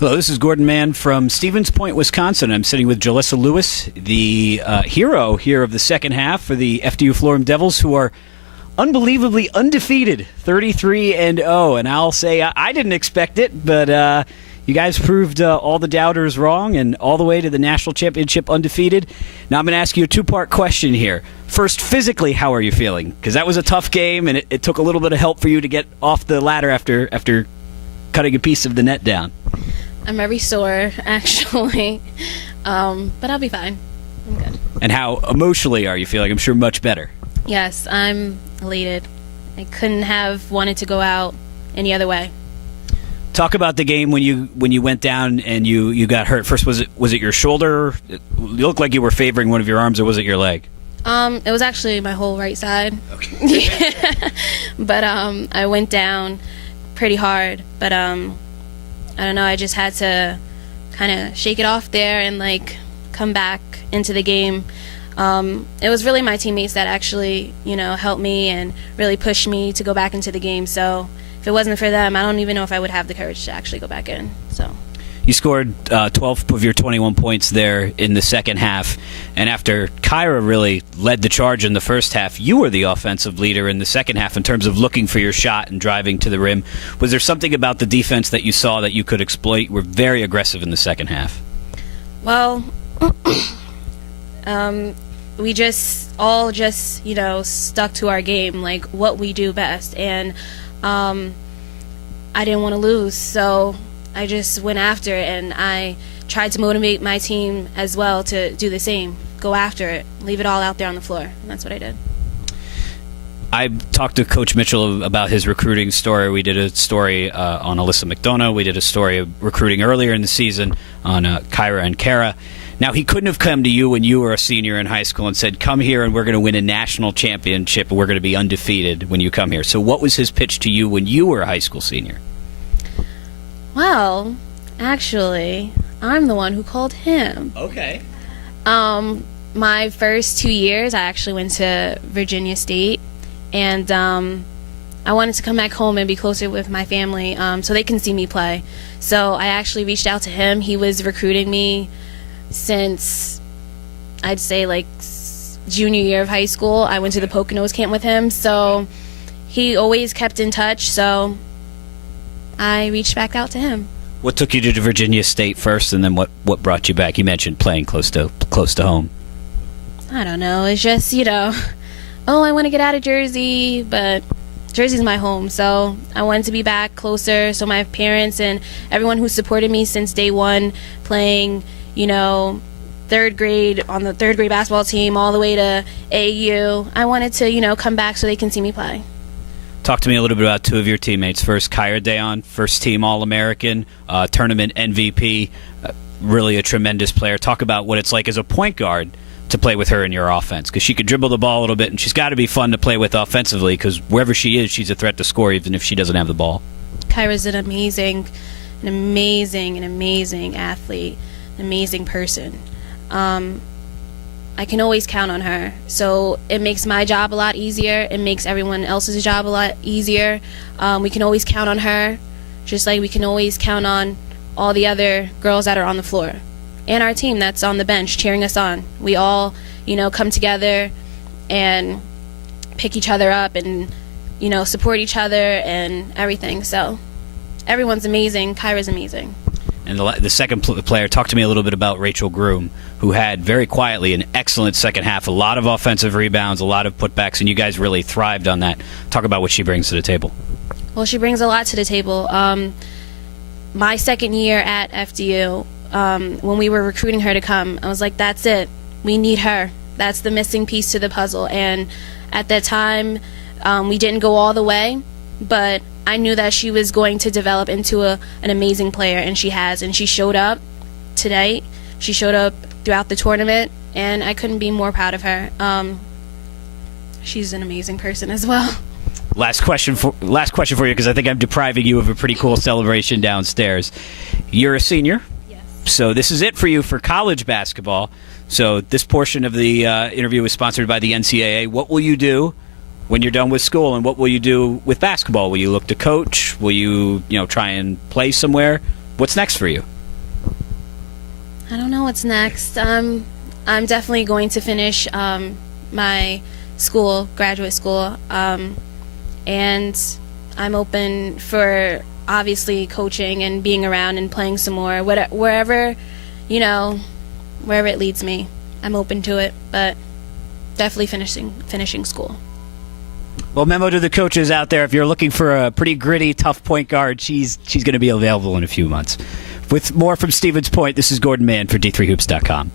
Hello, this is Gordon Mann from Stevens Point, Wisconsin. I'm sitting with Jalessa Lewis, the hero here of the second half for the FDU-Florham Devils, who are unbelievably undefeated, 33-0. And I'll say I didn't expect it, but you guys proved all the doubters wrong and all the way to the national championship undefeated. Now I'm going to ask you a two-part question here. First, physically, how are you feeling? Because that was a tough game, and it took a little bit of help for you to get off the ladder after cutting a piece of the net down. I'm very sore, actually, but I'll be fine. I'm good. And how emotionally are you feeling? I'm sure much better. Yes, I'm elated. I couldn't have wanted to go out any other way. Talk about the game when you went down and you got hurt. First, was it your shoulder? You looked like you were favoring one of your arms, or was it your leg? It was actually my whole right side. Okay. Yeah. But I went down pretty hard, but I don't know, I just had to kind of shake it off there and come back into the game. It was really my teammates that actually, helped me and really pushed me to go back into the game. So if it wasn't for them, I don't even know if I would have the courage to actually go back in. So you scored 12 of your 21 points there in the second half, and after Kyra really led the charge in the first half, you were the offensive leader in the second half in terms of looking for your shot and driving to the rim. Was there something about the defense that you saw that you could exploit? You were very aggressive in the second half. Well, we all stuck to our game, like what we do best, and I didn't want to lose, so I just went after it, and I tried to motivate my team as well to do the same. Go after it. Leave it all out there on the floor. And that's what I did. I talked to Coach Mitchell about his recruiting story. We did a story on Alyssa McDonough. We did a story of recruiting earlier in the season on Kyra and Kara. Now, he couldn't have come to you when you were a senior in high school and said, come here and we're going to win a national championship and we're going to be undefeated when you come here. So what was his pitch to you when you were a high school senior? Well, actually, I'm the one who called him. Okay. My first 2 years, I actually went to Virginia State, and I wanted to come back home and be closer with my family so they can see me play. So I actually reached out to him. He was recruiting me since, I'd say, junior year of high school. I went to the Poconos camp with him, so he always kept in touch, so I reached back out to him. What took you to Virginia State first, and then what brought you back? You mentioned playing close to home. I don't know. It's just, I want to get out of Jersey, but Jersey's my home, so I wanted to be back closer so my parents and everyone who supported me since day one, playing, third grade on the third grade basketball team all the way to AU, I wanted to, come back so they can see me play. Talk to me a little bit about two of your teammates. First, Kyra Dayon, first-team All-American, tournament MVP, really a tremendous player. Talk about what it's like as a point guard to play with her in your offense, because she could dribble the ball a little bit, and she's got to be fun to play with offensively, because wherever she is, she's a threat to score, even if she doesn't have the ball. Kyra's an amazing athlete, an amazing person. I can always count on her, so it makes my job a lot easier. It makes everyone else's job a lot easier. We can always count on her, just like we can always count on all the other girls that are on the floor and our team that's on the bench cheering us on. We all, come together and pick each other up and, support each other and everything. So everyone's amazing. Kyra's amazing. And the second player, talk to me a little bit about Rachel Groom, who had very quietly an excellent second half, a lot of offensive rebounds, a lot of putbacks, and you guys really thrived on that. Talk about what she brings to the table. Well, she brings a lot to the table. My second year at FDU, when we were recruiting her to come, I was like, that's it. We need her. That's the missing piece to the puzzle. And at that time, we didn't go all the way, but I knew that she was going to develop into an amazing player, and she has. And she showed up today. She showed up throughout the tournament, and I couldn't be more proud of her. She's an amazing person as well. Last question for you, because I think I'm depriving you of a pretty cool celebration downstairs. You're a senior, yes. So this is it for you for college basketball. So this portion of the interview was sponsored by the NCAA. What will you do when you're done with school, and what will you do with basketball? Will you look to coach? Will you, try and play somewhere? What's next for you? I don't know what's next. I'm definitely going to finish my school, graduate school, and I'm open for obviously coaching and being around and playing some more. Wherever it leads me, I'm open to it. But definitely finishing school. Well, memo to the coaches out there: if you're looking for a pretty gritty, tough point guard, she's going to be available in a few months. With more from Stevens Point, this is Gordon Mann for D3Hoops.com.